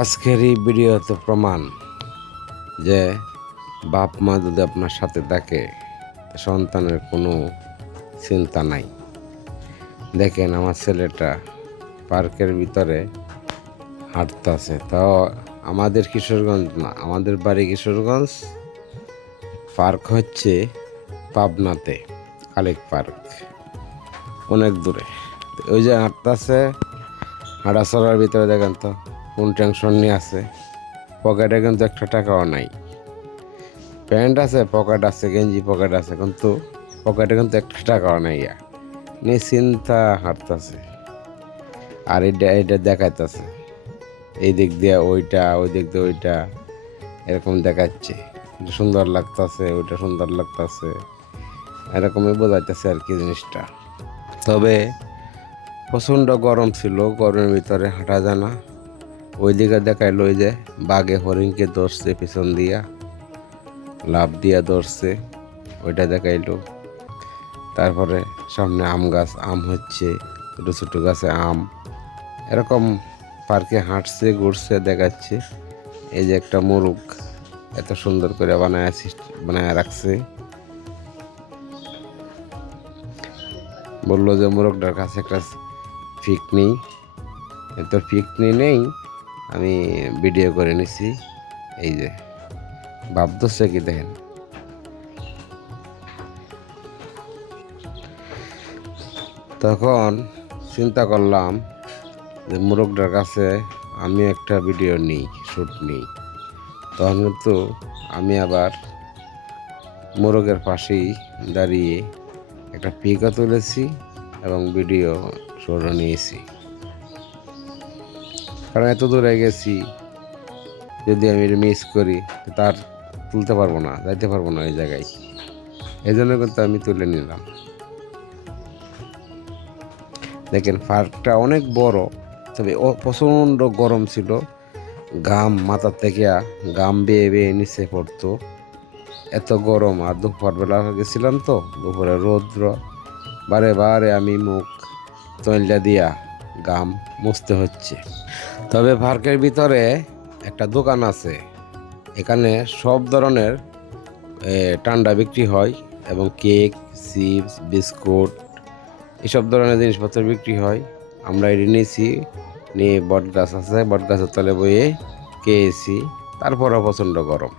আজকের এই ভিডিওতে প্রমাণ যে বাপ মা যদি আপনার সাথে থাকে সন্তানের কোনো চিন্তা নাই। দেখেন আমার ছেলেটা পার্কের ভিতরে হাঁটতেছে, তাও আমাদের কিশোরগঞ্জ না, আমাদের বাড়ি কিশোরগঞ্জ, পার্ক হচ্ছে পাবনাতে, কালেক পার্ক অনেক দূরে। ওই যে হাঁটতেছে, হাঁটাচলার ভিতরে দেখেন তো কোন টেনশন নিয়ে আছে। পকেটে কিন্তু একটা টাকাও নাই। প্যান্ট আছে, পকেট আছে, গেঞ্জি পকেট আছে, কিন্তু পকেটে কিন্তু একটা টাকাও নাই। নিশ্চিন্তা হাঁটতেছে আর এটা এটা দেখাইতেছে, এই দিক দিয়ে ওইটা, ওই দিক দিয়ে ওইটা, এরকম দেখাচ্ছে। সুন্দর লাগতেছে, ওইটা সুন্দর লাগতেছে, এরকমই বোঝাইতেছে আর কি জিনিসটা। তবে প্রচণ্ড গরম ছিল, গরমের ভিতরে হাঁটা যায় না। ওইদিকে দেখাইলো ওই যে বাঘে হরিণকে ধরছে, পিছন দিয়া লাফ দিয়া ধরছে, ওইটা দেখাইলো। তারপরে সামনে আম গাছ, আম হচ্ছে, ছোটো ছোটো গাছে আম, এরকম পার্কে হাঁটছে, ঘুরছে, দেখাচ্ছে। এই যে একটা মোরগ এত সুন্দর করে বানায় রাখছে। বললো যে মোরগটার কাছে একটা ফিক নেই, তো ফিক নেই, আমি ভিডিও করে নিছি। এই যে ভাবতেছে কি দেখেন। তখন চিন্তা করলাম যে মোরগটার কাছে আমি একটা ভিডিও নিই, শ্যুট নিই। তখন কিন্তু আমি আবার মোরগের পাশেই দাঁড়িয়ে একটা পিকও তুলেছি এবং ভিডিও শ্যুটও নিয়েছি। কারণ এত দূরে গেছি, যদি আমি মিস করি তার তুলতে পারবো না, যাইতে পারবো না ওই জায়গায়। এই জন্য কিন্তু আমি তুলে নিলাম। দেখেন পার্কটা অনেক বড়, তবে প্রচণ্ড গরম ছিল। ঘাম মাথা থেকে ঘাম বেয়ে বেয়ে নিচে পড়তো, এত গরম। আর দুপুরবেলা গেছিলাম তো, দুপুরে রৌদ্র, বারে বারে আমি মুখ তৈলা দিয়া ঘাম মুছতে হচ্ছে। তবে পার্কের ভিতরে একটা দোকান আছে, এখানে সব ধরনের ঠান্ডা বিক্রি হয় এবং কেক, চিপস, বিস্কুট, এসব ধরনের জিনিসপত্র বিক্রি হয়। আমরা এটি নিয়েছি, নিয়ে বট গাছ আছে, বট গাছের তলে বইয়ে খেয়েছি। তারপরও প্রচণ্ড গরম।